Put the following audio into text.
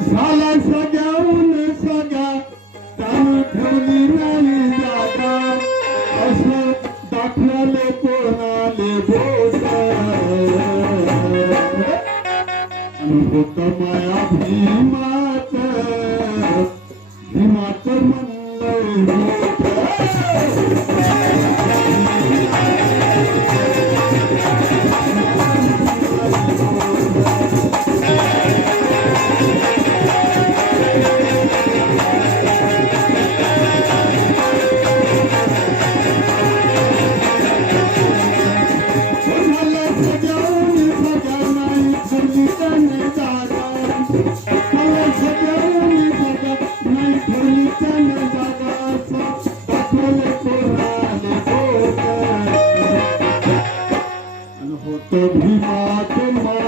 झाला सगळ्याहून सगळ्या त्याने ठेवली नाही जागा. असं दाखवले कोणाले बोस होत माया भीमाच. भीमाच म्हणलं हो तो भी मात मा